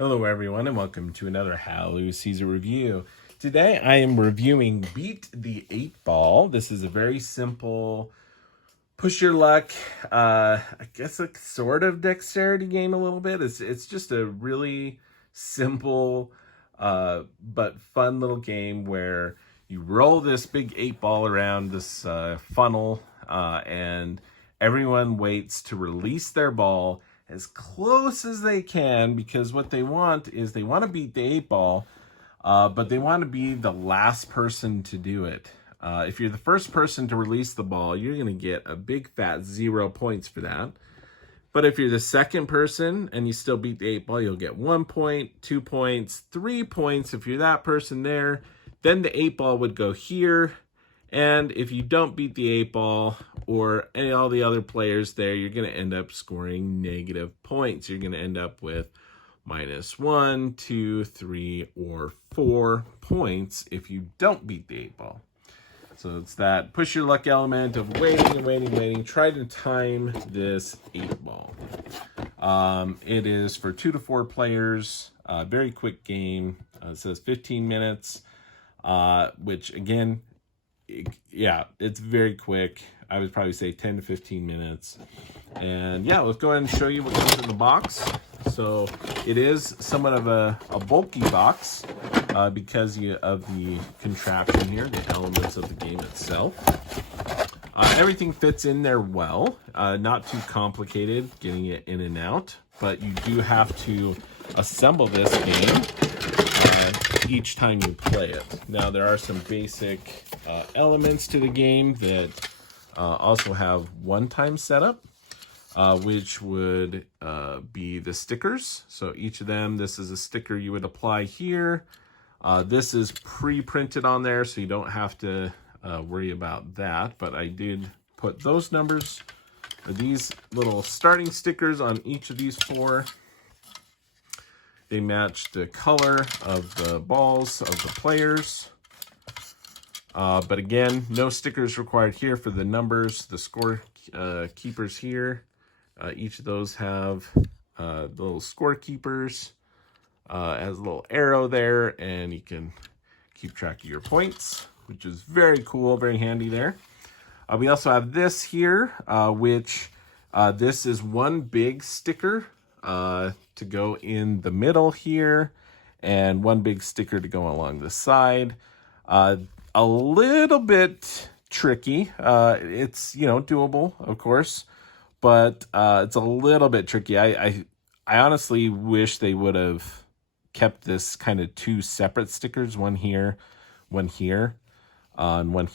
Hello everyone and welcome to another Hallelujah Caesar review. Today I am reviewing Beat the 8 Ball. This is a very simple push your luck, I guess a sort of dexterity game a little bit. It's just a really simple but fun little game where you roll this big 8 ball around this funnel and everyone waits to release their ball as close as they can, because what they want is they want to beat the 8 ball, but they want to be the last person to do it. If you're the first person to release the ball, you're going to get a big fat 0 points for that. But if you're the second person and you still beat the 8 ball, you'll get 1 point, 2 points, 3 points if you're that person there. Then the 8 ball would go here. And if you don't beat the 8 ball or all the other players there, you're going to end up scoring negative points. You're going to end up with -1, 2, 3, or 4 points if you don't beat the 8 ball. So it's that push your luck element of waiting. Try to time this 8 ball. It is for 2 to 4 players. Very quick game. It says 15 minutes, which again, yeah, it's very quick. I would probably say 10 to 15 minutes. And yeah, let's go ahead and show you what comes in the box. So it is somewhat of a bulky box because of the contraption here, the elements of the game itself. Everything fits in there well, not too complicated getting it in and out, but you do have to assemble this game each time you play it. Now there are some basic elements to the game that also have one-time setup, which would be the stickers. So each of them, this is a sticker you would apply here. This is pre-printed on there, so you don't have to worry about that. But I did put those numbers, these little starting stickers on each of these 4. They match the color of the balls of the players. But again, no stickers required here for the numbers, the score keepers here. Each of those have the little score keepers. Has a little arrow there, and you can keep track of your points, which is very cool, very handy there. We also have this here, which this is one big sticker to go in the middle here, and one big sticker to go along the side. A little bit tricky. It's, doable, of course, but it's a little bit tricky. I honestly wish they would have kept this kind of 2 separate stickers, one here, and one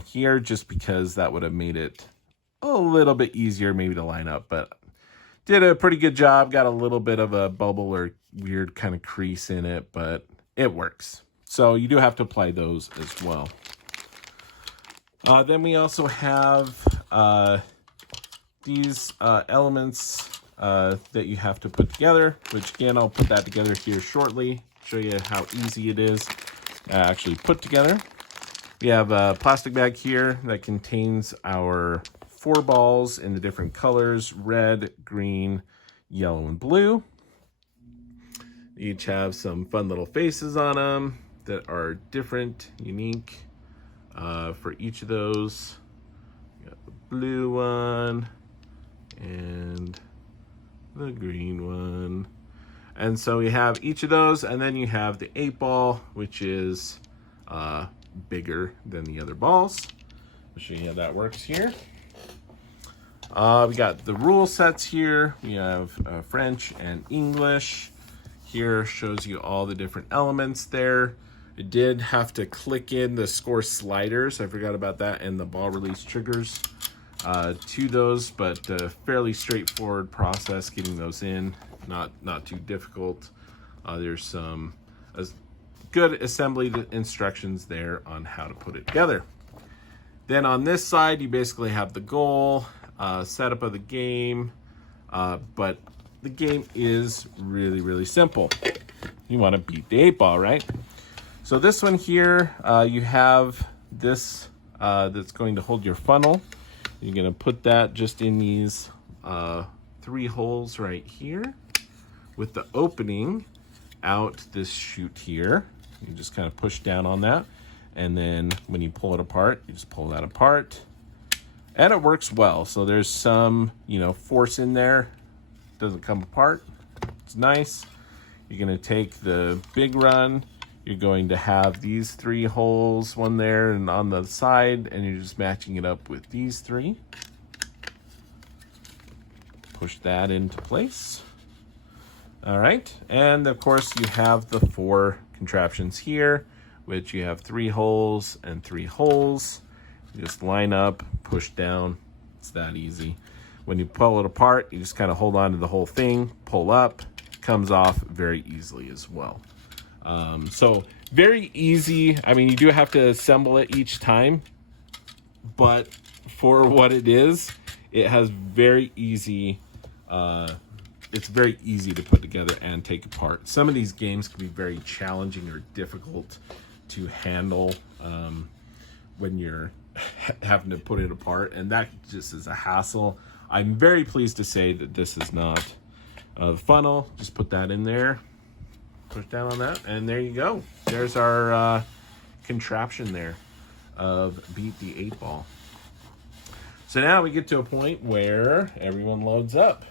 here, just because that would have made it a little bit easier maybe to line up. But did a pretty good job. Got a little bit of a bubble or weird kind of crease in it, but it works. So you do have to apply those as well. Then we also have these elements that you have to put together, which again, I'll put that together here shortly, show you how easy it is to actually put together. We have a plastic bag here that contains our 4 balls in the different colors: red, green, yellow, and blue. Each have some fun little faces on them that are different, unique for each of those. We got the blue one and the green one. And so we have each of those, and then you have the 8 ball, which is bigger than the other balls. I'll show you how that works here. We got the rule sets here. We have French and English. Here shows you all the different elements there. I did have to click in the score sliders. I forgot about that, and the ball release triggers to those, but fairly straightforward process getting those in. Not too difficult. There's some good assembly instructions there on how to put it together. Then on this side, you basically have the goal, setup of the game, but the game is really simple. You want to beat the 8 ball, right? So this one here, you have this that's going to hold your funnel. You're going to put that just in these 3 holes right here with the opening out this chute here. You just kind of push down on that. And then when you pull it apart, you just pull that apart. And it works well. So there's some, force in there. Doesn't come apart. It's nice. You're going to take the big run. You're going to have these 3 holes, one there and on the side, and you're just matching it up with these 3. Push that into place. All right, and of course you have the 4 contraptions here, which you have 3 holes and 3 holes. You just line up, push down. It's that easy. When you pull it apart, you just kind of hold on to the whole thing, pull up, comes off very easily as well. So very easy. I mean, you do have to assemble it each time, but for what it is, it has very easy, it's very easy to put together and take apart. Some of these games can be very challenging or difficult to handle when you're having to put it apart, and that just is a hassle. I'm very pleased to say that this is not the funnel. Just put that in there, push down on that, and there you go. There's our contraption there of Beat the 8 Ball. So now we get to a point where everyone loads up.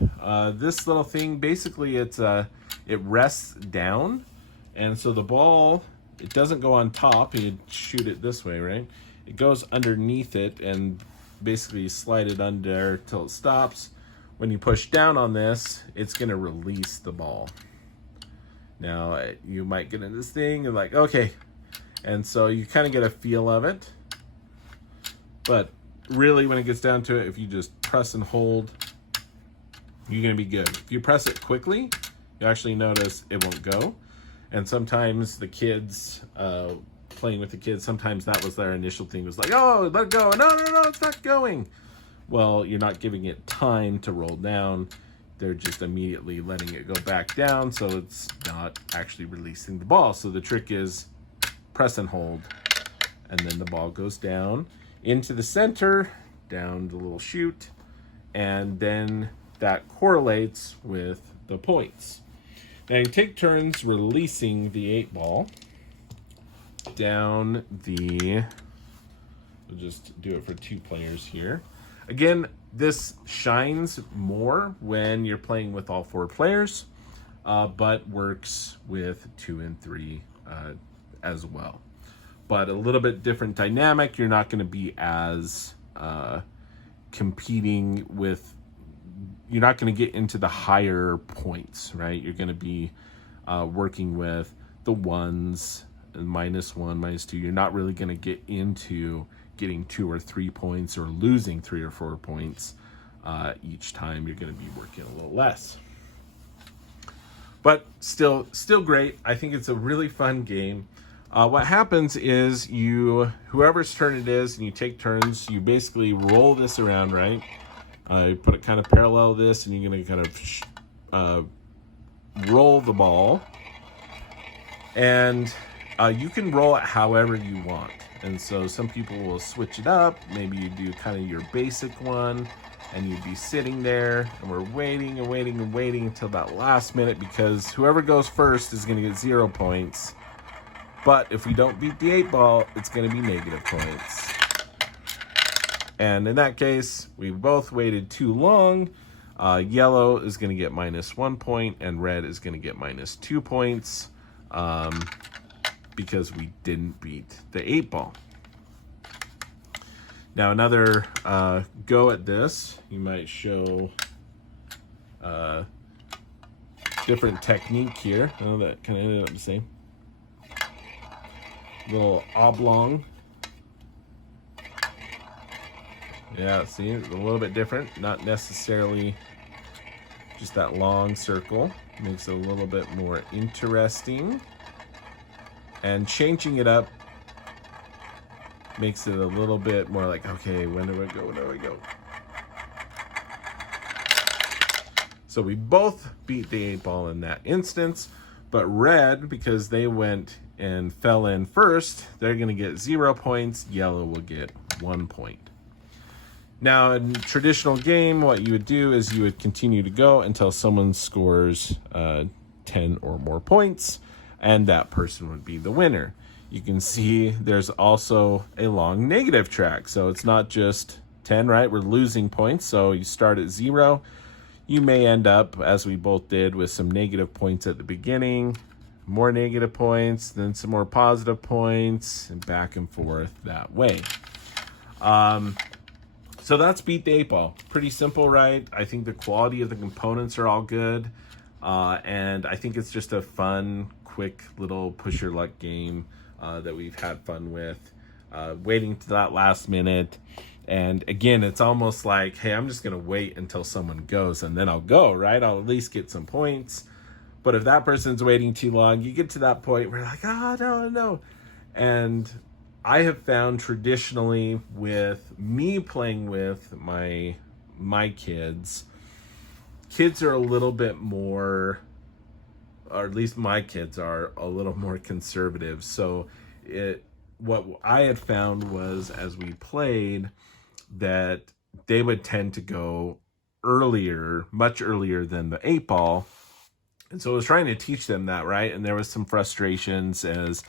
This little thing, basically it rests down, and so the ball, it doesn't go on top. You'd shoot it this way, right? It goes underneath it, and basically you slide it under till it stops. When you push down on this, it's going to release the ball. Now, you might get into this thing and like, okay. And so you kind of get a feel of it. But really, when it gets down to it, if you just press and hold, you're going to be good. If you press it quickly, you actually notice it won't go. And sometimes the kids, playing with the kids, sometimes that was their initial thing, was like, oh, let it go. No, it's not going. Well, you're not giving it time to roll down. They're just immediately letting it go back down, so it's not actually releasing the ball. So the trick is press and hold, and then the ball goes down into the center, down the little chute, and then that correlates with the points. Now you take turns releasing the 8 ball down the, we'll just do it for 2 players here. Again, this shines more when you're playing with all 4 players, but works with 2 and 3 as well. But a little bit different dynamic. You're not going to be as competing with, you're not going to get into the higher points, right? You're going to be working with the ones, -1, -2. You're not really going to get into getting 2 or 3 points or losing 3 or 4 points each time. You're going to be working a little less. But still great. I think it's a really fun game. What happens is whoever's turn it is, and you take turns, you basically roll this around, right? You put it kind of parallel to this, and you're going to kind of roll the ball. And you can roll it however you want. And so some people will switch it up. Maybe you do kind of your basic one, and you'd be sitting there, and we're waiting and waiting and waiting until that last minute, because whoever goes first is going to get 0 points. But if we don't beat the 8 ball, it's going to be negative points. And in that case, we both waited too long. Yellow is going to get -1 point, and red is going to get -2 points. Because we didn't beat the 8 ball. Now another go at this, you might show different technique here. I know that kind of ended up the same. Little oblong. Yeah, see, it's a little bit different. Not necessarily just that long circle. Makes it a little bit more interesting. And changing it up makes it a little bit more like, okay, when do I go? So we both beat the 8 ball in that instance, but red, because they went and fell in first, they're going to get 0 points. Yellow will get 1 point. Now, in a traditional game, what you would do is you would continue to go until someone scores 10 or more points, and that person would be the winner. You can see there's also a long negative track. So it's not just 10, right? We're losing points. So you start at 0. You may end up, as we both did, with some negative points at the beginning, more negative points, then some more positive points, and back and forth that way. So that's Beat the 8 Ball. Pretty simple, right? I think the quality of the components are all good. And I think it's just a fun, quick little push your luck game that we've had fun with. Waiting to that last minute. And again, it's almost like, hey, I'm just going to wait until someone goes and then I'll go, right? I'll at least get some points. But if that person's waiting too long, you get to that point where you're like, no. And I have found traditionally with me playing with my kids are a little bit more, or at least my kids are a little more conservative. So what I had found was, as we played, that they would tend to go earlier, much earlier than the 8 ball. And so I was trying to teach them that, right? And there was some frustrations as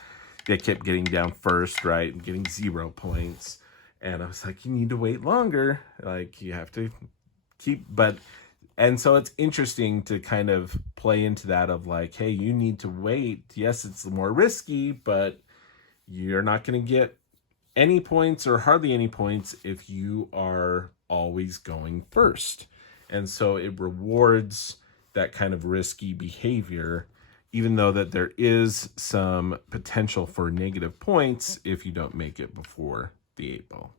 they kept getting down first, right? And getting 0 points. And I was like, you need to wait longer. Like, you have to and so it's interesting to kind of play into that of like, hey, you need to wait. Yes, it's more risky, but you're not going to get any points or hardly any points if you are always going first. And so it rewards that kind of risky behavior, even though that there is some potential for negative points if you don't make it before the 8 ball.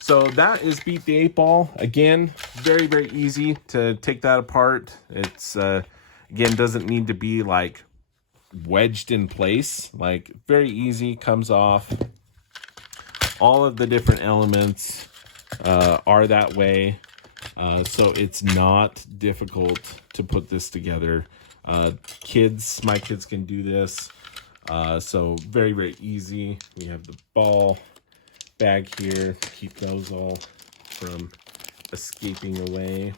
So that is Beat the 8 Ball. Again, very, very easy to take that apart. It's, again, doesn't need to be like wedged in place. Like, very easy, comes off. All of the different elements are that way. So it's not difficult to put this together. My kids can do this. So very, very easy. We have the ball bag here, keep those all from escaping away.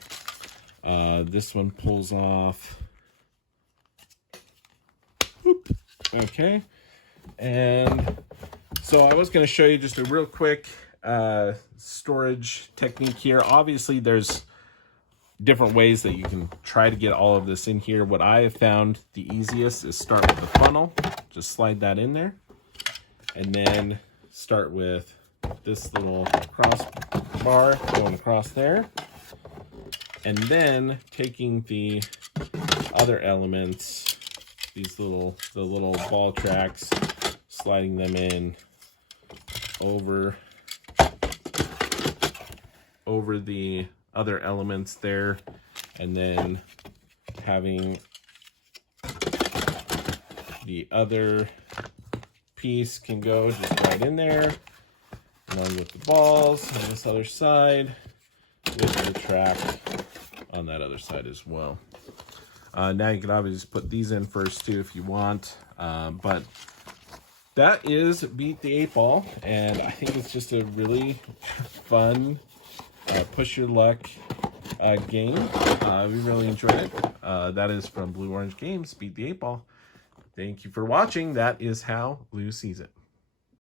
This one pulls off. Whoop. Okay. And so I was going to show you just a real quick storage technique here. Obviously, there's different ways that you can try to get all of this in here. What I have found the easiest is start with the funnel. Just slide that in there. And then start with this little crossbar going across there. And then taking the other elements, the little ball tracks, sliding them in over the other elements there, and then having the other piece can go just right in there, along with the balls on this other side, with the track on that other side as well. Now you can obviously just put these in first too if you want, but that is Beat the 8 Ball, and I think it's just a really fun push your luck game. We really enjoyed it. That is from Blue Orange Games, Beat the 8 Ball. Thank you for watching. That is how Blue sees it.